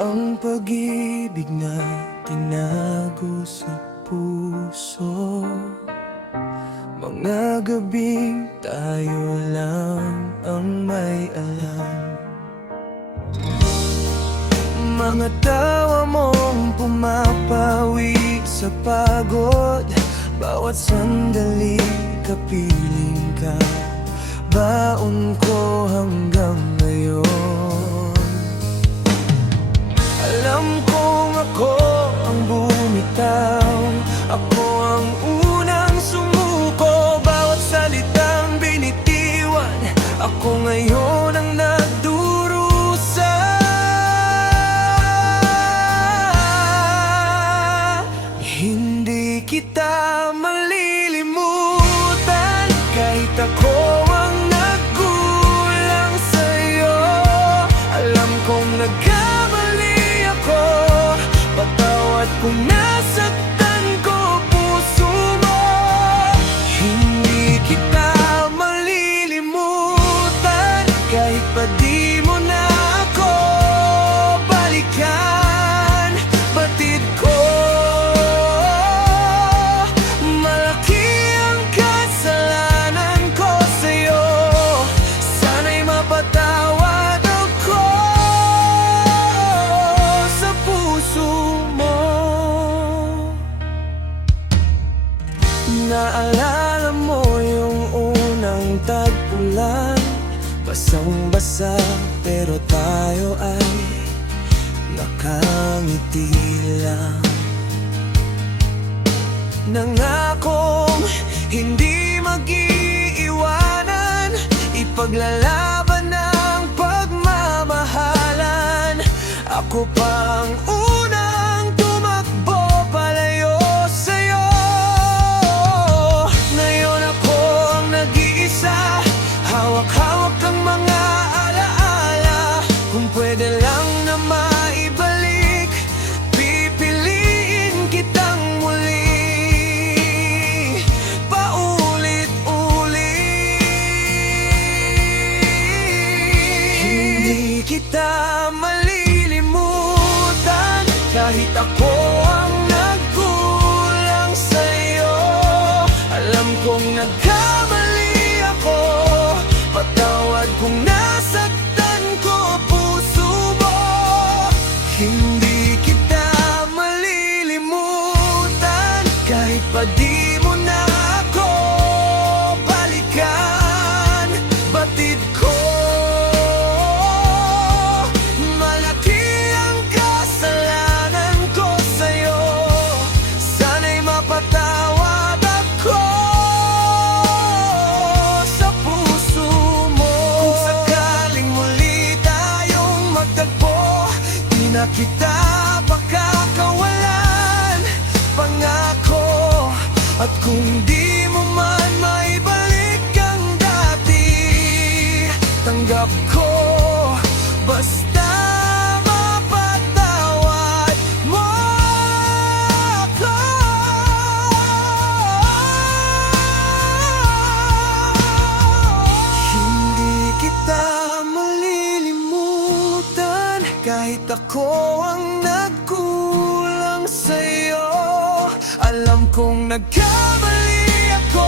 ang pag-ibig na tinago sa puso. Mga gabing tayo lang ang may alam. Mga tawa mong pumapawi sa pagod. Bawat sandali kapiling ka, baon ko hanggang ngayon. Alam kong ako ang bumitaw, ako ang unang sumuko. Bawat salitang binitiwan, ako ngayon ang nagdurusa. Hindi kita malilimutan kahit ako ang nagkulang sa'yo. Alam kong nagkamali ako, patawad kung nasaktan ko puso mo. Hindi kita malilimutan kahit pa di mo na ako balikan. Batid ko, malaki ang kasalanan ko sa'yo. Sana'y mapatawad ako sa puso mo. Naalala mo yung unang tagpulan, basang-basa pero tayo ay nakangiti lang. Nangakong hindi mag-iiwanan, ipaglalaban ng pagmamahalan. Ako pang unang tumakbo palayo sa'yo. Ngayon ako ang nag-iisa, hawak-hawak ang mga alaala. Kung pwede lang na maibalik, pipiliin kitang muli, paulit-ulit. Hindi kita malilimutan kahit ako ang nagkulang sa'yo. Alam kong nagkamali ako, patawad kung nasaktan ko puso mo. Hindi kita malilimutan kahit pa di mo na ako balikan. Batid ko, malaki ang kasalanan ko sa'yo. Sana'y mapatawad ako sa puso mo. Kung sakaling muli tayong magtagpo, di na kita pakakawalan, pangako. At kung di mo man maibalik ang dati, tanggap ko, basta mapatawad mo ako. Hindi kita malilimutan kahit ako ang nagkulang sa'yo. Alam kong nagkamali ako,